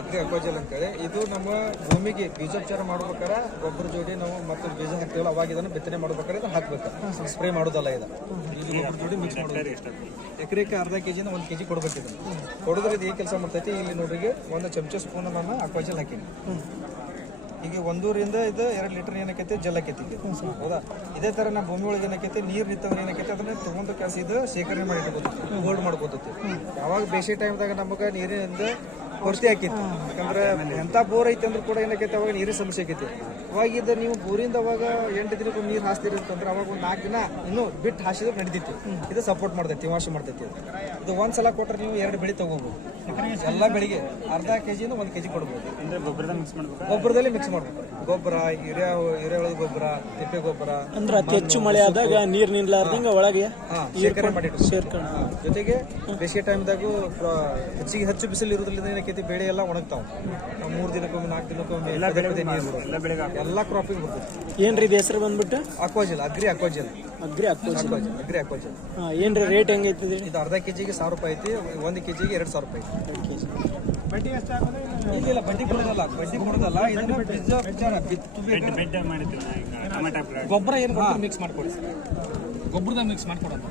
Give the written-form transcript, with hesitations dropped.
agri ಅಕ್ವಾಜಲ್ ಅಂತೇಳಿ ಇದು ನಮ್ಮ ಭೂಮಿಗೆ ಬೀಜೋಪಚಾರ ಮಾಡ್ಬೇಕಾರೆ ಗೊಬ್ಬರ ಜೋಡಿ ನಾವು ಮತ್ತೆ ಬೀಜ ಹಾಕ್ತೀವಲ್ಲ ಅವಾಗ ಇದನ್ನು ಬಿತ್ತನೆ ಮಾಡ್ಬೇಕಾದ್ರೆ ಇದು ಹಾಕ್ಬೇಕು ಸ್ಪ್ರೇ ಮಾಡೋದಲ್ಲ ಇದು ಗೊಬ್ಬರ ಜೋಡಿ ಮಿಕ್ಸ್ ಮಾಡೋದು ಎಕರೆಗೆ ಅರ್ಧ ಕೆಜಿನ 1 ಕೆಜಿ ಕೊಡ್ಬೇಕಿದೆ ಕೊಡಿದ್ರೆ ಇದು ಏನು ಕೆಲಸ ಮಾಡ್ತೈತಿ ಇಲ್ಲಿ ನೋಡ್ರಿಗೆ 1 ಚಮಚ ಸ್ಪೂನ್ ನಾನು ಅಕ್ವಾಜಲ್ ಹಾಕೀನಿ ಈಗ 1 ರಿಂದ ಇದು 2 ಲೀಟರ್ ಏನಕ್ಕೈತಿ ಜಲ್ ಆಕೈತಿ ಹೌದಾ ಇದೇ ತರ ನಮ್ಮ ಭೂಮಿ ಒಳಗೆ ಏನಕ್ಕೈತಿ ನೀರು ನಿಂತವ್ರು ಏನಕ್ಕೈತಿ ಅದನ್ನ ತಗೊಂಡು ಕೆಲಸ ಇದು ಶೇಖರಣೆ ಮಾಡಿ ಇಟ್ಕೋತೈತಿ ಹೋಲ್ಡ್ ಮಾಡ್ಕೋತೈತಿ ಯಾವಾಗ ಬೇಸಿಗೆ ಟೈಮ್ದಾಗ ನಮಗೆ ನೀರಿನಿಂದ ಕೊರತೆ ಆಕೈತಿ ಯಾಕಂದ್ರೆ ಎಂಥ ಬೋರ್ ಐತಿ ಅಂದ್ರೆ ಕೂಡ ಏನಕ್ಕೈತಿ ಅವಾಗ ನೀರಿನ ಸಮಸ್ಯೆ ಆಕೈತಿ ಅವಾಗ ಇದು ನೀವು ಬೋರಿಂದ ಅವಾಗ 8 ದಿನಕ್ಕೆ ನೀರು ಹಾಸ್ತೀರಿ ಅಂತಂದ್ರೆ ಅವಾಗ ಒಂದು 4 ದಿನ ಇನ್ನೂ ಬಿಟ್ಟು ಹಾಸಿದ್ರೆ ನಡಿತೈತಿ ಇದು ಸಪೋರ್ಟ್ ಮಾಡ್ತೈತಿ ವಾಶ್ ಮಾಡ್ತೈತಿ ಇದು ಒಂದ್ಸಲ ಕೊಟ್ರೆ ನೀವು 2 ಬೆಳೆ ತಗೋಬಹುದು ಎಲ್ಲ ಬೆಳಿಗ್ಗೆ ಅರ್ಧ ಕೆಜಿನ 1 ಕೆಜಿ ಕೊಡ್ಬೋದು ಗೊಬ್ಬರದಲ್ಲಿ ಮಿಕ್ಸ್ ಮಾಡ್ಬೇಕು ಗೊಬ್ಬರ ಹಿರೇಹುಳ ಗೊಬ್ಬರ ತಿಪ್ಪೆ ಗೊಬ್ಬರ ಅಂದ್ರೆ ಅತಿ ಹೆಚ್ಚು ಮಳೆ ಆದಾಗ ನೀರು ನಿಲ್ಲಾರ್ದಂಗ ಒಳಗೆ ಶೇಖರಣೆ ಮಾಡಿಟ್ಟು ಜೊತೆಗೆ ಬೇಸಿಗೆ ಟೈಮ್ದಾಗೂ ಹೆಚ್ಚು ಬಿಸಿಲು ಇರೋದ್ರಿಂದ ಏನಕ್ಕೈತಿ ಬೆಳೆ ಎಲ್ಲ ಒಣಗ್ತಾವ 3 ದಿನಕ್ಕೊಮ್ಮೆ 4 ದಿನಕ್ಕೊಮ್ಮೆ ಎಲ್ಲ ಕ್ರಾಪಿಗೆ ಬರ್ತೈತಿ ಏನ್ರಿ ಇದು ಹೆಸರು ಬಂದ್ಬಿಟ್ಟು ಅಕ್ವಾಜಲ್ ಅಗ್ರಿ ಅಕ್ವಾಜಲ್ ಏನ್ರಿ ರೇಟ್ ಹೆಂಗೈತಿ ಇದು ಅರ್ಧ ಕೆಜಿಗೆ 1000 ರೂಪಾಯಿ ಐತಿ 1 ಕೆಜಿಗೆ 2000 ರೂಪಾಯಿ ಬಡ್ಡಿ ಇಲ್ಲ ಬಡ್ಡಿ ಕೊಡೋದಲ್ಲ ಇದನ್ನ ಗೊಬ್ಬರ ಏನು ಮಿಕ್ಸ್ ಮಾಡ್ಕೊಡಿ ಗೊಬ್ಬರದಾಗ ಮಿಕ್ಸ್ ಮಾಡ್ಕೊಡೋದು